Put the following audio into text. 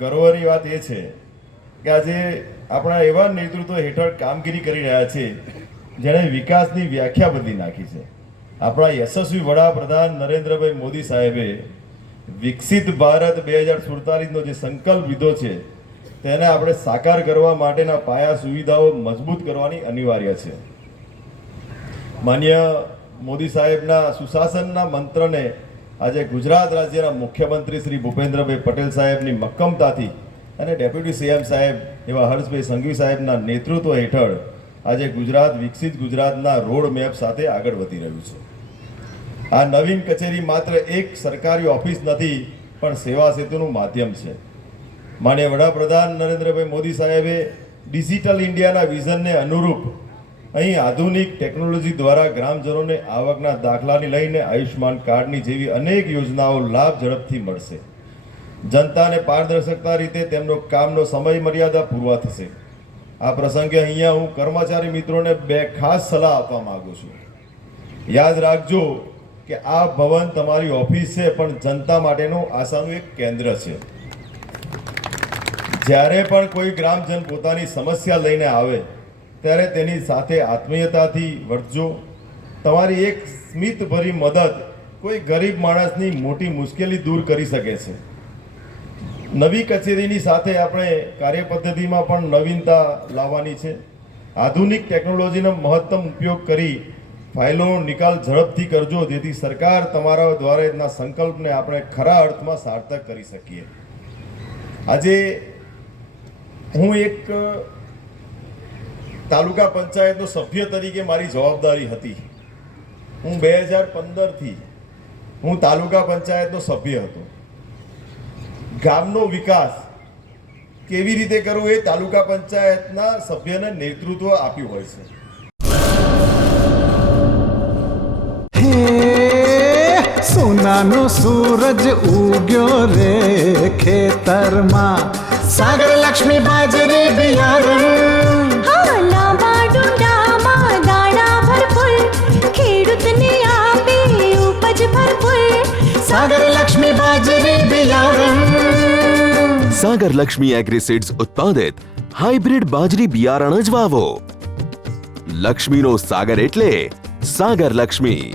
ગૌરવની વાત એ છે કે આજે આપણા એવા નેતૃત્વ હેઠળ કામગીરી કરી રહ્યા છે જેણે વિકાસની વ્યાખ્યા બદલી નાખી છે. આપણા યશસ્વી વડાપ્રધાન નરેન્દ્રભાઈ મોદી સાહેબે વિકસિત ભારત 2047નો જે સંકલ્પ લીધો છે તેને આપણે સાકાર કરવા માટેના પાયા સુવિધાઓ મજબૂત કરવાની અનિવાર્ય છે. માન્ય મોદી સાહેબના સુશાસનના મંત્રને આજે ગુજરાત રાજ્યના મુખ્યમંત્રી શ્રી ભૂપેન્દ્રભાઈ પટેલ સાહેબની મક્કમતાથી અને ડેપ્યુટી સીએમ સાહેબ એવા હર્ષભાઈ સંઘવી સાહેબના નેતૃત્વ હેઠળ આજે ગુજરાત વિકસિત ગુજરાતના રોડ મેપ સાથે આગળ વધી રહ્યું છે. આ નવીન કચેરી માત્ર એક સરકારી ઓફિસ નથી પણ સેવા સેતુનું માધ્યમ છે. માનનીય વડાપ્રધાન નરેન્દ્રભાઈ મોદી સાહેબે ડિજિટલ ઇન્ડિયાના વિઝનને અનુરૂપ અહીં આધુનિક ટેકનોલોજી દ્વારા ગ્રામજનોને આવકના દાખલાની લઈને આયુષ્માન કાર્ડની જેવી અનેક યોજનાઓ લાભ ઝડપથી મળશે. જનતાને પારદર્શકતા રીતે તેમનો કામનો સમય મર્યાદા પૂરવા થશે. આ પ્રસંગે અહીંયા હું કર્મચારી મિત્રોને 2 ખાસ સલાહ આપવા માંગુ છું. યાદ રાખજો કે આ ભવન તમારી ઓફિસ છે પણ જનતા માટેનું આશાનું એક કેન્દ્ર છે. જ્યારે પણ કોઈ ગ્રામજન પોતાની સમસ્યા લઈને આવે ત્યારે તેની સાથે આત્મીયતાથી વર્તજો. તમારી એક સ્મિતભરી મદદ કોઈ ગરીબ માણસની મોટી મુશ્કેલી દૂર કરી શકે છે. નવી કચેરીની સાથે આપણે કાર્યપદ્ધતિમાં પણ નવીનતા લાવવાની છે. આધુનિક ટેકનોલોજીનો મહત્તમ ઉપયોગ કરી ફાઇલોનો નિકાલ ઝડપથી કરજો જેથી સરકાર તમારા દ્વારાના સંકલ્પને આપણે ખરા અર્થમાં સાર્થક કરી શકીએ. આજે હું એક તાલુકા પંચાયતનો સભ્ય તરીકે મારી જવાબદારી હતી. હું 2015થી હું તાલુકા પંચાયતનો સભ્ય હતો. ગામનો વિકાસ કેવી રીતે કરવો એ તાલુકા પંચાયતના સભ્યને નેતૃત્વ આપ્યું હોય છે. સોનાનો સૂરજ ઉગ્યો રે ખેતરમાં, સાગર લક્ષ્મી બાજરી બિયારણ, લાંબા ડુંડામાં દાણા ભરપૂર, ખેડૂતને આપે ઉપજ ભરપૂર. સાગર લક્ષ્મી બાજરી બિયારણ. સાગર લક્ષ્મી એગ્રીસીડ્સ ઉત્પાદિત હાઇબ્રિડ બાજરી બિયારણ જ વાવો. લક્ષ્મીનો સાગર એટલે સાગર લક્ષ્મી.